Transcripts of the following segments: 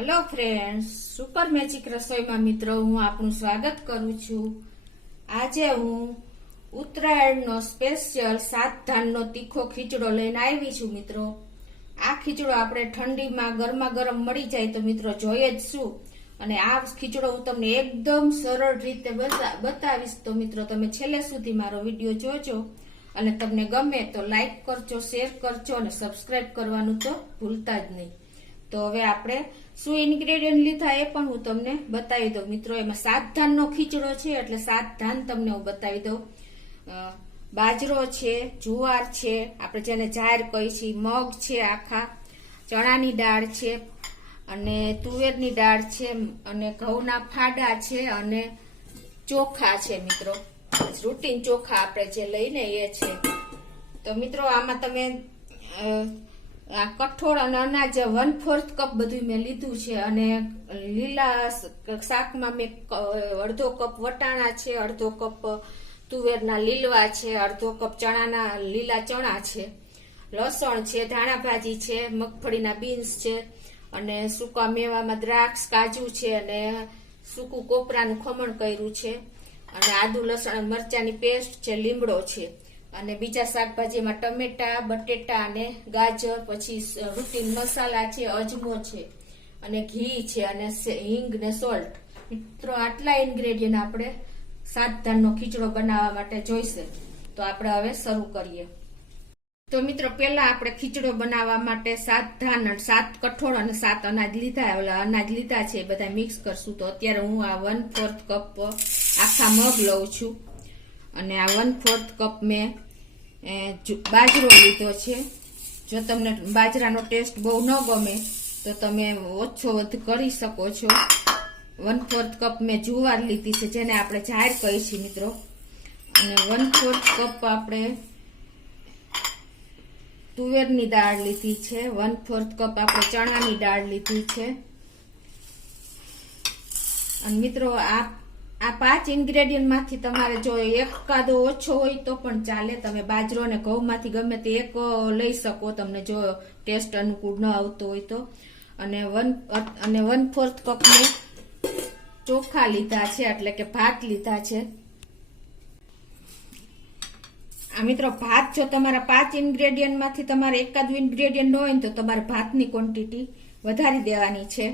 Hello friends, super magic રસોઈમાં મિત્રો હું આપનું સ્વાગત કરું છું। આજે હું ઉત્તરાયણનો સ્પેશિયલ 7 ધાનનો તીખો ખીચડો લઈને આવી છું મિત્રો। આ ખીચડો આપણે ઠંડીમાં ગરમા ગરમ મળી જાય તો મિત્રો જોઈએ જ શું। અને આ ખીચડો હું તમને એકદમ સરળ રીતે બતાવીશ તો મિત્રો તમે છેલ્લે સુધી મારો વિડીયો જોજો અને તમને ગમે તો લાઈક કરજો, શેર કરજો અને સબસ્ક્રાઇબ કરવાનું તો ભૂલતા જ નહીં। તો હવે આપણે શું ઇન્ગ્રેડિયન્ટ લીધા એ પણ હું તમને બતાવી દઉં મિત્રો। એમાં 7 ધાનનો ખીચડો છે એટલે 7 ધાન તમને હું બતાવી દઉં। બાજરો છે, જુવાર છે, આપણે જેને જાર કહી છીએ, મગ છે, આખા ચણાની દાળ છે અને તુવેરની દાળ છે અને ઘઉંના ફાડા છે અને ચોખા છે મિત્રો। રૂટીન ચોખા આપણે જે લઈને એ છે। તો મિત્રો આમાં તમે આ કઠોળ અને અનાજ 1/4 કપ બધું મેં લીધું છે અને લીલા શાકમાં મેં અડધો કપ વટાણા છે, અડધો કપ તુવેરના લીલવા છે, અડધો કપ ચણાના લીલા ચણા છે, લસણ છે, ધાણા ભાજી છે, મગફળીના બીન્સ છે અને સૂકા મેવામાં દ્રાક્ષ, કાજુ છે અને સૂકું કોપરાનું ખમણ કર્યું છે અને આદુ લસણ મરચાની પેસ્ટ છે, લીમડો છે અને બીજા શાકભાજીમાં ટમેટા, બટેટા અને ગાજર, પછી રૂટીન મસાલા છે, અજમો છે અને ઘી છે અને હિંગ ને સોલ્ટ। મિત્રો આટલા ઇન્ગ્રેડિયન્ટ આપણે 7 ધાનનો ખીચડો બનાવવા માટે જોઈશે। તો આપણે હવે શરૂ કરીએ। તો મિત્રો પહેલા આપણે ખીચડો બનાવવા માટે 7 ધાન, 7 કઠોળ અને 7 અનાજ લીધા। ઓલા અનાજ લીધા છે બધા મિક્સ કરશું। તો અત્યારે હું આ 1/4 કપ આખા મગ લઉં છું અને આ 1/4 કપ મેં બાજરો લીધો છે। જો તમને બાજરાનો ટેસ્ટ બહુ ન ગમે તો તમે ઓછો વધુ કરી શકો છો। 1/4 કપ મેં જુવાર લીધી છે જેને આપણે જાર કહી છીએ મિત્રો અને 1/4 કપ આપણે તુવેરની દાળ લીધી છે, 1/4 કપ આપણે ચણાની દાળ લીધી છે અને મિત્રો આ 5 ઇન્ગ્રેડિયન્ટ માંથી તમારે જો એકાદો ઓછો હોય તો પણ ચાલે। તમે બાજરો અને ઘઉં માંથી ગમે તે એક લઈ શકો તમને જો ટેસ્ટ અનુકૂળ ન આવતો હોય તો। અને 1/4 કપ મેં ચોખા લીધા છે એટલે કે ભાત લીધા છે। આ મિત્રો ભાત જો તમારા 5 ઇન્ગ્રેડિયન્ટ માંથી તમારે એકાદું ઇન્ગ્રેડિયન્ટ ન હોય તો તમારે ભાતની ક્વોન્ટિટી વધારી દેવાની છે।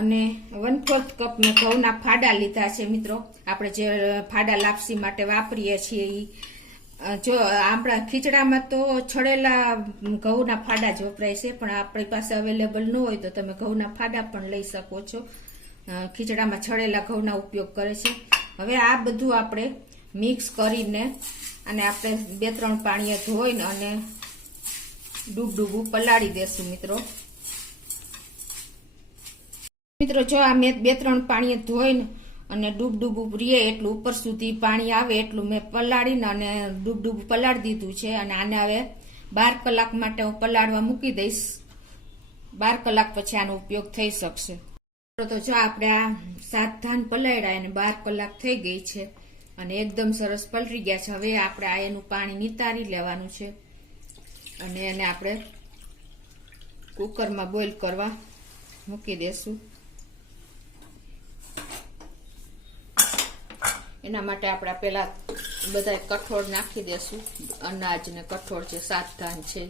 અને 1/4 કપ મેં ઘઉંના ફાડા લીધા છે મિત્રો। આપણે જે ફાડા લાપસી માટે વાપરીએ છીએ જો આપણા ખીચડામાં તો છળેલા ઘઉંના ફાડા જ વપરાય છે પણ આપણી પાસે અવેલેબલ ન હોય તો તમે ઘઉંના ફાડા પણ લઈ શકો છો। ખીચડામાં છળેલા ઘઉંના ઉપયોગ કરે છે। હવે આ બધું આપણે મિક્સ કરીને અને આપણે 2-3 પાણીએ ધોઈને અને ડૂબડૂબું પલાળી દેશું મિત્રો। મિત્રો જો આ મેં 2-3 પાણીએ ધોઈને અને ડૂબડૂબું રીએ એટલું ઉપર સુધી પાણી આવે એટલું મેં પલાળીને અને ડૂબડૂબું પલાળી દીધું છે અને આને હવે 12 કલાક માટે હું પલાળવા મૂકી દઈશ। 12 કલાક પછી આનો ઉપયોગ થઈ શકશે। તો જો આપણે આ 7 ધાન પલાળ્યા અને 12 કલાક થઈ ગઈ છે અને એકદમ સરસ પલળી ગયા છે। હવે આપણે આ એનું પાણી નિતારી લેવાનું છે અને એને આપણે કુકરમાં બોઇલ કરવા મૂકી દેશું। એના માટે આપણે પેલા બધા કઠોળ નાખી દેશું। અનાજ ને કઠોળ છે, 7 ધાન છે।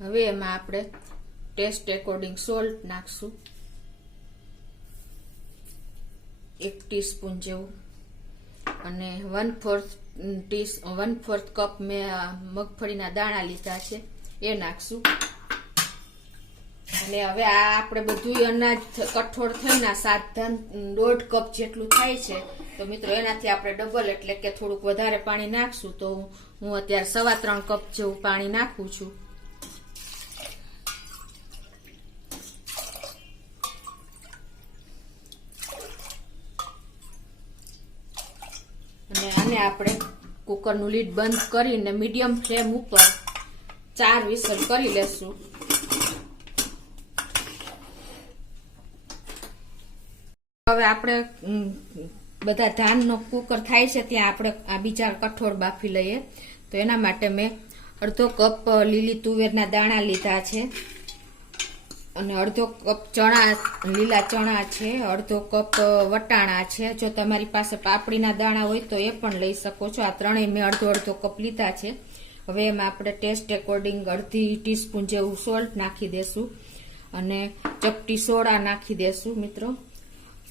હવે એમાં આપણે ટેસ્ટ એકોર્ડિંગ સોલ્ટ નાખશું 1 ટીસ્પૂન જેવું અને 1/4 કપ મેં મગફળીના દાણા લીધા છે એ નાખશું। અને હવે આ આપણે બધું અનાજ કઠોળ થઈને 7 ધાન 1.5 કપ જેટલું થાય છે તો મિત્રો એનાથી આપણે ડબલ એટલે કે થોડુંક વધારે પાણી નાખશું। તો હું અત્યારે 3.25 કપ જેવું પાણી નાખું છું। અને આને આપણે કુકરનું લીડ બંધ કરીને મીડિયમ ફ્લેમ ઉપર 4 વિસલ કરી લેશું। હવે આપણે બધા ધાનનો કુકર થાય છે ત્યાં આપણે આ બીજા કઠોળ બાફી લઈએ। તો એના માટે મેં અડધો કપ લીલી તુવેરના દાણા લીધા છે અને અડધો કપ ચણા લીલા ચણા છે, અડધો કપ વટાણા છે. જો તમારી પાસે પાપડીના દાણા હોય તો એ પણ લઈ શકો છો. આ ત્રણેય મેં અડધો અડધો કપ લીધા છે. હવે એમાં આપણે ટેસ્ટ એકોર્ડિંગ અડધી ટીસ્પૂન જેવું સોલ્ટ નાખી દેશું અને ચપટી સોડા નાખી દેશું મિત્રો,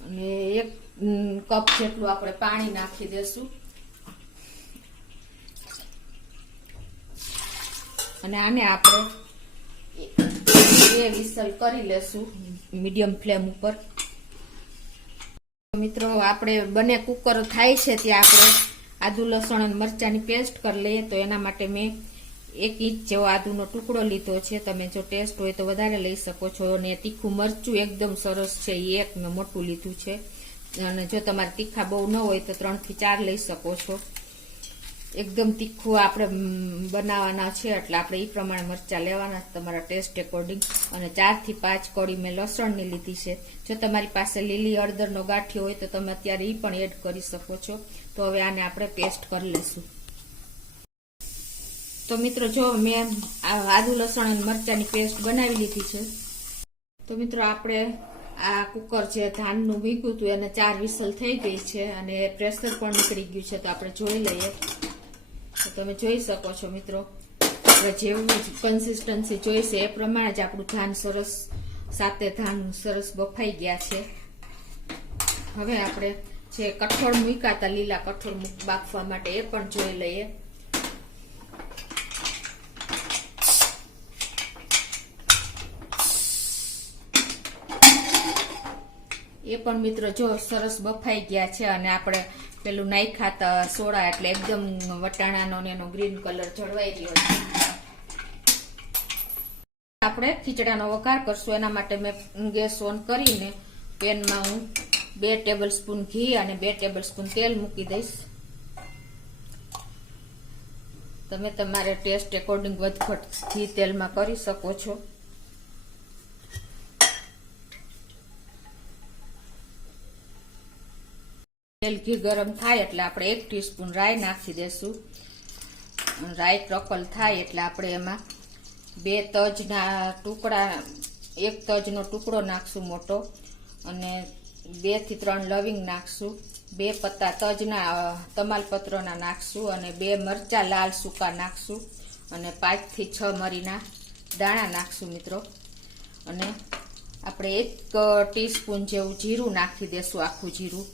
અને 1 કપ જેટલું આપણે પાણી નાખી દેશું અને આને આપણે 2 વિસલ કરી લેશું મીડિયમ ફ્લેમ ઉપર. મિત્રો આપણે બંને કુકર થાય છે ત્યાં આપણે આદુ લસણ અને મરચાંની પેસ્ટ કરી લઈએ. તો એના માટે મેં 1 ઇંચ જેવો આદુનો ટુકડો લીધો છે. તમે જો ટેસ્ટ હોય તો વધારે લઈ શકો છો. અને તીખું મરચું એકદમ સરસ છે, એ 1 મેં મોટું લીધું છે. અને જો તમારે તીખા બહુ ન હોય તો 3 થી 4 લઈ શકો છો. એકદમ તીખું આપણે બનાવવાના છે એટલે આપણે એ પ્રમાણે મરચાં લેવાના તમારા ટેસ્ટ એકોર્ડિંગ. અને 4 થી 5 કળી મેં લસણની લીધી છે. જો તમારી પાસે લીલી હળદરનો ગાંઠિયો હોય તો તમે અત્યારે એ પણ એડ કરી શકો છો. તો હવે આને આપણે પેસ્ટ કરી લઈશું. તો મિત્રો જો મેં આદુ લસણ અને મરચાંની પેસ્ટ બનાવી લીધી છે. તો મિત્રો આપણે આ કુકર જે ધાનનું ભીગું હતું એને 4 વિસલ થઈ ગઈ છે અને પ્રેશર પણ નીકળી ગયું છે. તો આપણે જોઈ લઈએ. તો તમે જોઈ શકો છો મિત્રો, જેવું કન્સિસ્ટન્સી જોઈશે એ પ્રમાણે જ આપણું ધાન સરસ, સાતે ધાન સરસ બફાઈ ગયા છે. હવે આપણે જે કઠોળ મૂક્યા હતા, લીલા કઠોળ બાફવા માટે, એ પણ જોઈ લઈએ. એ પણ મિત્રો જો સરસ બફાઈ ગયા છે અને આપણે પેલું નાખ્યા હતા સોડા એટલે એકદમ વટાણાનો ને એનો ગ્રીન કલર જળવાઈ રહ્યો છે. આપણે ખીચડાનો વઘાર કરશું. એના માટે મેં ગેસ ઓન કરીને પેનમાં હું 2 ટેબલ સ્પૂન ઘી અને 2 ટેબલ સ્પૂન તેલ મૂકી દઈશ. તમે તમારે ટેસ્ટ એકોર્ડિંગ વધઘટ ઘી તેલમાં કરી શકો છો. તેલ ઘી ગરમ થાય એટલે આપણે 1 ટીસ્પૂન રાઈ નાખી દેશું. રાઈ ક્રકલ થાય એટલે આપણે એમાં 2 તજના ટુકડા, 1 તજનો ટુકડો નાખશું મોટો, અને 2 થી 3 લવિંગ નાખશું, 2 પત્તા તજના તમાલપત્રના નાખશું, અને 2 મરચા લાલ સૂકા નાખશું, અને 5 થી 6 મરીના દાણા નાખશું મિત્રો. અને આપણે 1 ટીસ્પૂન જેવું જીરું નાખી દેશું, આખું જીરું,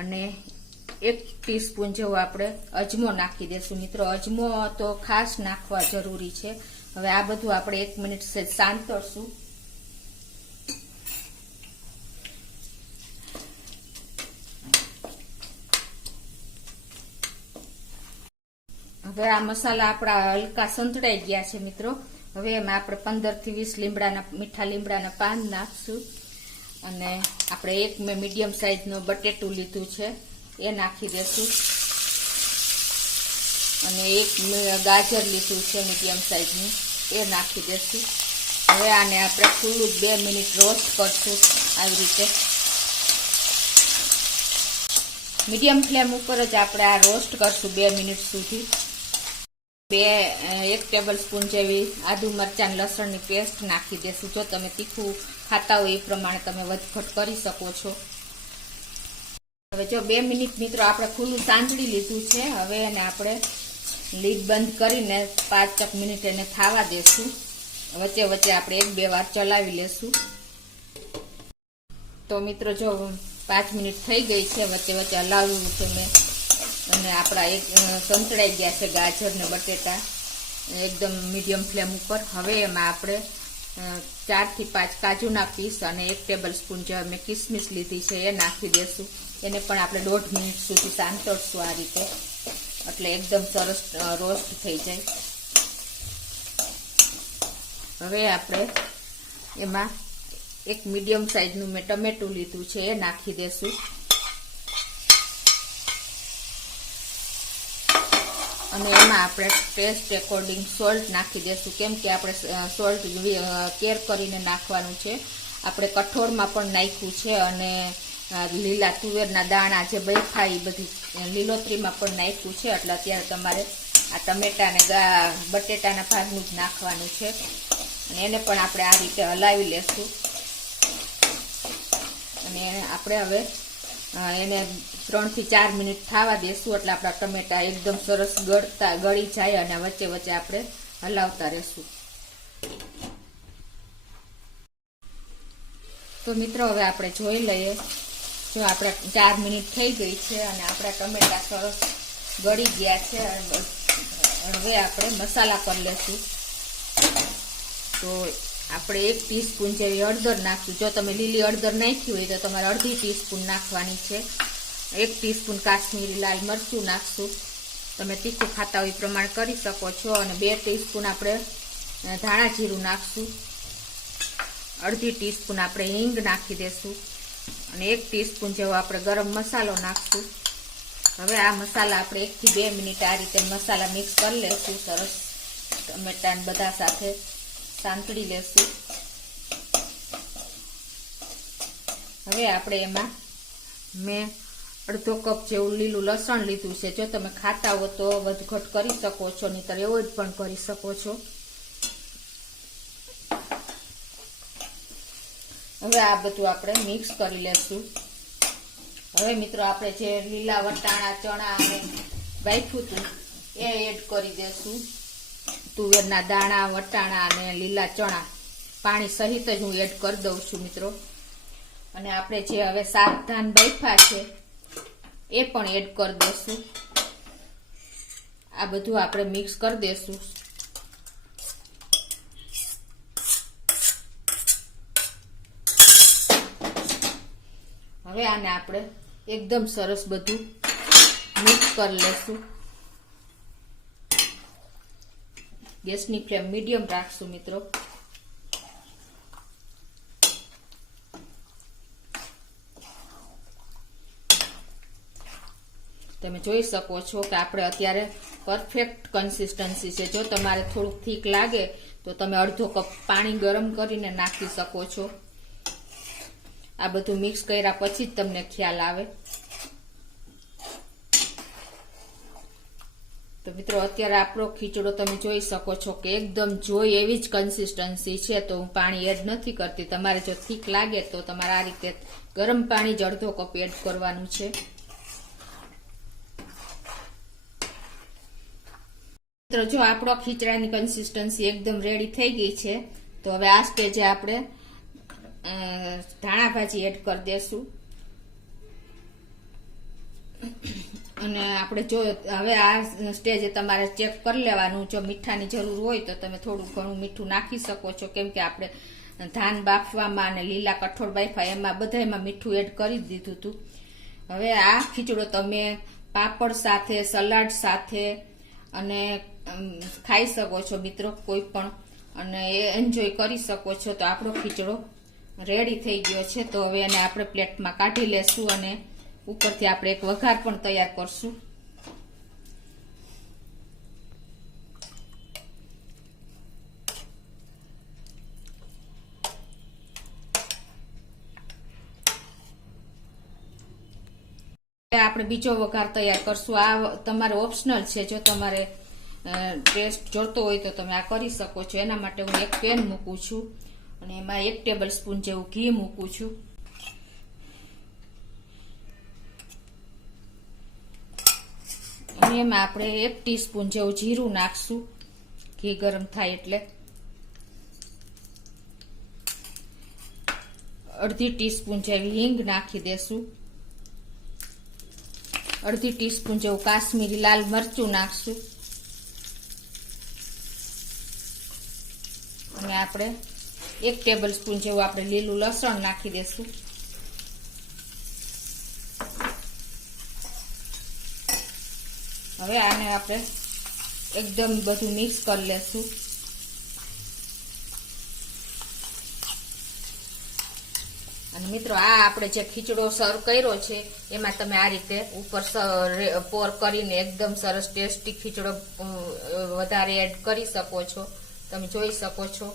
અને 1 ટીસ્પૂન જેવો આપણે અજમો નાખી દેશું મિત્રો. અજમો તો ખાસ નાખવા જરૂરી છે. હવે આ બધું આપણે 1 મિનિટ સાંતળશું. હવે આ મસાલા આપણા હલકા સંતળાઈ ગયા છે મિત્રો. હવે એમાં આપણે 15 થી 20 મીઠા લીમડાના પાન નાખશું, અને આપણે 1 મેં મીડિયમ સાઈઝનું બટેટું લીધું છે એ નાખી દેશું, અને 1 મેં ગાજર લીધું છે મીડિયમ સાઈઝનું એ નાખી દેશું. હવે આને આપણે ખુલ્લું 2 મિનિટ રોસ્ટ કરશું. આવી રીતે મીડિયમ ફ્લેમ ઉપર જ આપણે આ રોસ્ટ કરશું 2 મિનિટ સુધી. 1 ટેબલ સ્પૂન જેવી આદુ મરચાં લસણની પેસ્ટ નાખી દેશું. જો તમે તીખું ખાતા હોય એ પ્રમાણે તમે વધઘટ કરી શકો છો. હવે જો 2 મિનિટ મિત્રો આપણે ખુલ્લું સાંતળી લીધું છે. હવે એને આપણે લીડ બંધ કરીને 5 મિનિટ એને થાવા દેશું. વચ્ચે વચ્ચે આપણે 1-2 વાર ચલાવી લેશું. તો મિત્રો જો 5 મિનિટ થઈ ગઈ છે, વચ્ચે વચ્ચે હલાવ્યું છે મેં, અને આપણા સંતળાઈ ગયા છે ગાજર ને બટેટા એકદમ મીડિયમ ફ્લેમ ઉપર. હવે એમાં આપણે 4 થી 5 કાજુના પીસ અને 1 ટેબલ સ્પૂન જેવા મેં કિસમિસ લીધી છે એ નાખી દેશું. એને પણ આપણે 1.5 મિનિટ સુધી સાંતળશું આ રીતે, એટલે એકદમ સરસ રોસ્ટ થઈ જાય. હવે આપણે એમાં 1 મીડિયમ સાઈઝનું મેં ટમેટું લીધું છે એ નાખી દેશું, અને એમાં આપણે ટેસ્ટ એકોર્ડિંગ સોલ્ટ નાખી દેશું. કેમ કે આપણે સોલ્ટ કેર કરીને નાખવાનું છે. આપણે કઠોળમાં પણ નાખ્યું છે, અને લીલા તુવેરના દાણા જે બૈફા એ બધી લીલોતરીમાં પણ નાખ્યું છે, એટલે અત્યારે તમારે આ ટમેટા ને બટેટાના ભાગનું જ નાખવાનું છે અને એને પણ આપણે આ રીતે હલાવી લેશું. અને આપણે હવે એને 3 થી 4 મિનિટ થવા દેશું એટલે આપણા ટમેટા એકદમ સરસ ગળી જાય અને વચ્ચે વચ્ચે આપણે હલાવતા રહેશું. તો મિત્રો હવે આપણે જોઈ લઈએ. જો આપણે 4 મિનિટ થઈ ગઈ છે અને આપણા ટમેટા સરસ ગળી ગયા છે. હવે આપણે મસાલા કરી લેશું. તો આપણે 1 ટીસ્પૂન જેવી હળદર નાખશું. જો તમે લીલી હળદર નાખી હોય તો તમારે અડધી ટીસ્પૂન નાખવાની છે. 1 ટીસ્પૂન કાશ્મીરી લાલ મરચું નાખશું. તમે તીખું ખાતા હોય એ પ્રમાણે કરી શકો છો. અને 2 ટીસ્પૂન આપણે ધાણા જીરું નાખશું. અડધી ટીસ્પૂન આપણે હિંગ નાખી દેશું અને 1 ટીસ્પૂન જેવો આપણે ગરમ મસાલો નાખશું. હવે આ મસાલા આપણે 1 થી 2 મિનિટ આ રીતે મસાલા મિક્સ કરી લેશું. સરસ ટમેટા બધા સાથે સાંતળી લેશું. હવે આપણે એમાં મેં અડધો કપ જેવું લીલું લસણ લીધું છે. જો તમે ખાતા હો તો વધઘટ કરી શકો છો, નહીંતર એવોઈડ પણ કરી શકો છો. હવે આ બધું આપણે મિક્સ કરી લેશું. હવે મિત્રો આપણે જે લીલા વટાણા ચણા અને બાફ્યું હતું એ એડ કરી દેશું. તુવેરના દાણા, વટાણા અને લીલા ચણા પાણી સહિત જ હું એડ કરી દઉં છું મિત્રો. અને આપણે જે હવે 7 ધાન બાફ્યા છે એ પણ એડ કરી દેશું. આ બધું આપણે મિક્સ કરી દેશું. હવે આને આપણે એકદમ સરસ બધું મિક્સ કરી લેશું. ગેસની ફ્લેમ મીડિયમ રાખશું મિત્રો. તમે જોઈ શકો છો કે આપણે અત્યારે પરફેક્ટ કન્સિસ્ટન્સી છે. જો તમારે થોડુંક થીક લાગે તો તમે અડધો કપ પાણી ગરમ કરીને નાખી શકો છો. આ બધું મિક્સ કર્યા પછી જ તમને ખ્યાલ આવે. તો મિત્રો અત્યારે આપણો ખીચડો તમે જોઈ શકો છો કે એકદમ જોઈ એવી જ કન્સિસ્ટન્સી છે. તો હું પાણી એડ નથી કરતી. તમારે જો થીક લાગે તો તમારે આ રીતે ગરમ પાણી જ અડધો કપ એડ કરવાનું છે. મિત્રો જો આપણો ખીચડાની કન્સિસ્ટન્સી એકદમ રેડી થઈ ગઈ છે. તો હવે આ સ્ટેજે આપણે ધાણા ભાજી એડ કરી દેશું. અને આપણે જો હવે આ સ્ટેજે તમારે ચેક કરી લેવાનું. જો મીઠાની જરૂર હોય તો તમે થોડું ઘણું મીઠું નાખી શકો છો, કેમ કે આપણે ધાન બાફવામાં અને લીલા કઠોળ બાફા એમાં બધામાં મીઠું એડ કરી દીધું હતું. હવે આ ખીચડો તમે પાપડ સાથે, સલાડ સાથે અને ખાઈ શકો છો મિત્રો કોઈ પણ, અને એ એન્જોય કરી શકો છો. તો આપણો ખીચડો રેડી થઈ ગયો છે. તો હવે એને આપણે પ્લેટમાં કાઢી લેશું અને ઉપરથી આપણે એક વઘાર પણ તૈયાર કરશું. આપણે બીજો વઘાર તૈયાર કરશું. આ તમારે ઓપ્શનલ છે. જો તમારે ટેસ્ટ જોતો હોય તો તમે આ કરી શકો છો. એના માટે હું એક પેન મૂકું છું અને એમાં 1 ટેબલ સ્પૂન જેવું ઘી મૂકું છું. અને એમાં આપણે 1 ટીસ્પૂન જેવું જીરું નાખશું. ઘી ગરમ થાય એટલે અડધી ટીસ્પૂન જેવી હિંગ નાખી દેશું. અડધી ટીસ્પૂન જેવું કાશ્મીરી લાલ મરચું નાખશું. અને આપણે 1 ટેબલ સ્પૂન જેવું આપણે લીલું લસણ નાખી દેશું. હવે આને આપણે એકદમ બધું મિક્સ કરી લેશું. અને મિત્રો આ આપણે જે ખીચડો સર્વ કર્યો છે એમાં તમે આ રીતે ઉપર પોર કરીને એકદમ સરસ ટેસ્ટી ખીચડો વધારે એડ કરી શકો છો. તમે જોઈ શકો છો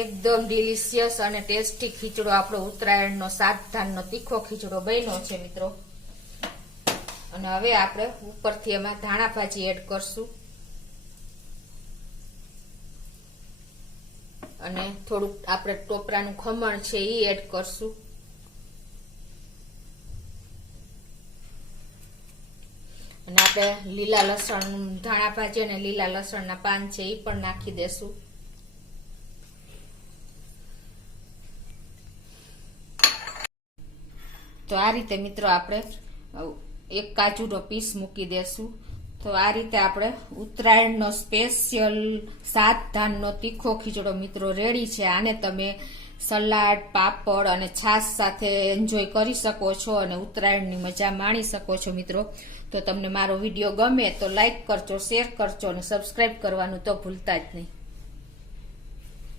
એકદમ ડિલિશિયસ અને ટેસ્ટી ખીચડો આપણો ઉત્તરાયણનો 7 ધાનનો તીખો ખીચડો બન્યો છે મિત્રો. અને હવે આપણે ઉપરથી એમાં ધાણા ભાજી એડ કરશું અને થોડુંક આપણે ટોપરાનું ખમણ છે એ એડ કરશું અને આપણે લીલા લસણ ધાણા ભાજી અને લીલા લસણના પાન છે એ પણ નાખી દેશું. તો આ રીતે મિત્રો આપણે એક કાજુનો પીસ મૂકી દેશું. તો આ રીતે આપણે ઉત્તરાયણનો સ્પેશિયલ 7 ધાનનો તીખો ખીચડો મિત્રો રેડી છે. આને તમે સલાડ, પાપડ અને છાશ સાથે એન્જોય કરી શકો છો અને ઉત્તરાયણની મજા માણી શકો છો મિત્રો. તો તમને મારો વિડીયો ગમે તો લાઈક કરજો, શેર કરજો અને સબસ્ક્રાઈબ કરવાનું તો ભૂલતા જ નહીં.